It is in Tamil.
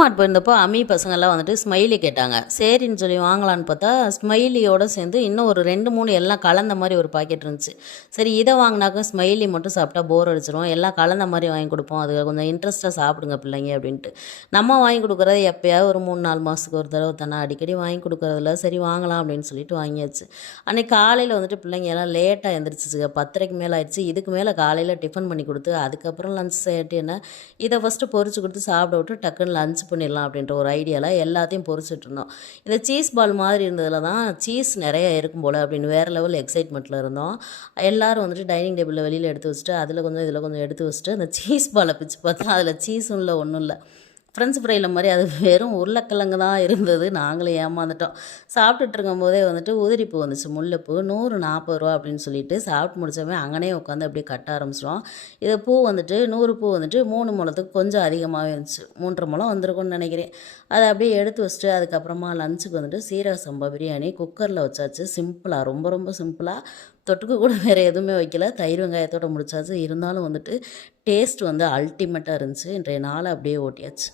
மார்ட் போயிருந்தப்போ அம்மி பசங்கள்லாம் வந்துட்டு ஸ்மைலி கேட்டாங்க. சரின்னு சொல்லி வாங்கலான்னு பார்த்தா ஸ்மைலியோட சேர்ந்து இன்னும் ஒரு ரெண்டு மூணு எல்லாம் கலந்த மாதிரி ஒரு பாக்கெட் இருந்துச்சு. சரி இதை வாங்கினாக்க ஸ்மைலி மட்டும் சாப்பிட்டா போர் அடிச்சிடும் எல்லாம் கலந்த மாதிரி வாங்கி கொடுப்போம். அது கொஞ்சம் இன்ட்ரெஸ்ட்டாக சாப்பிடுங்க பிள்ளைங்க அப்படின்ட்டு. நம்ம வாங்கி கொடுக்குறது எப்போயாவது ஒரு மூணு நாலு மாதத்துக்கு ஒரு தடவை தானே. அடிக்கடி வாங்கி கொடுக்குறதுல சரி வாங்கலாம் அப்படின்னு சொல்லிட்டு வாங்கியாச்சு. அன்றைக்கி காலையில் வந்துட்டு பிள்ளைங்க எல்லாம் லேட்டாக எழுந்திரிச்சிச்சுங்க பத்தரைக்கு மேலே ஆயிடுச்சு. இதுக்கு மேலே காலையில் டிஃபன் பண்ணி கொடுத்து அதுக்கப்புறம் லஞ்ச் செய்யட்டு என்ன இதை ஃபஸ்ட்டு பொரிச்சு கொடுத்து சாப்பிட விட்டு டக்குன்னு லஞ்ச் பண்ணிடலாம் அப்படின்ற ஒரு ஐடியாவில் எல்லாத்தையும் பொரிச்சிட்டு இருந்தோம். இந்த சீஸ் பால் மாதிரி இருந்ததில் தான் சீஸ் நிறைய இருக்கும் போல் அப்படின்னு வேறு லெவல் எக்ஸைட்மெண்ட்டில் இருந்தோம். எல்லோரும் வந்துட்டு டைனிங் டேபிளில் வெளியில் எடுத்து வச்சுட்டு அதில் கொஞ்சம் இதில் கொஞ்சம் எடுத்து வச்சுட்டு அந்த சீஸ் பாலை பிச்சு பார்த்தா அதில் சீஸும் இல்லை ஒன்றும் இல்லை. ஃப்ரெண்ட்ஸ் ஃப்ரையில் மாதிரி அது வெறும் உருளைக்கிழங்கு தான் இருந்தது. நாங்களே ஏமாந்துட்டோம். சாப்பிட்டுட்டு இருக்கும்போதே வந்துட்டு உதிரிப்பூ வந்துச்சு. முல்லைப்பூ நூறு நாற்பது ரூபா அப்படின்னு சொல்லிட்டு சாப்பிட்டு முடிச்சவன் அங்கனே உட்காந்து அப்படியே கட்ட ஆரம்பிச்சிடும் இது பூ வந்துட்டு நூறு பூ வந்துட்டு மூணு முளத்துக்கு கொஞ்சம் அதிகமாகவே இருந்துச்சு. மூன்றரை முளம் வந்திருக்கும்னு நினைக்கிறேன். அதை அப்படியே எடுத்து வச்சுட்டு அதுக்கப்புறமா லஞ்சுக்கு வந்துட்டு சீரக சம்பா பிரியாணி குக்கரில் வச்சாச்சு. சிம்பிளாக ரொம்ப ரொம்ப சிம்பிளாக தொட்டுக்கு கூட வேறு எதுவுமே வைக்கல. தயிர் வெங்காயத்தோட முடிச்சாச்சு. இருந்தாலும் வந்துட்டு டேஸ்ட் வந்து அல்டிமேட்டாக இருந்துச்சு. இன்றைய நாளை அப்படியே ஓட்டியாச்சு.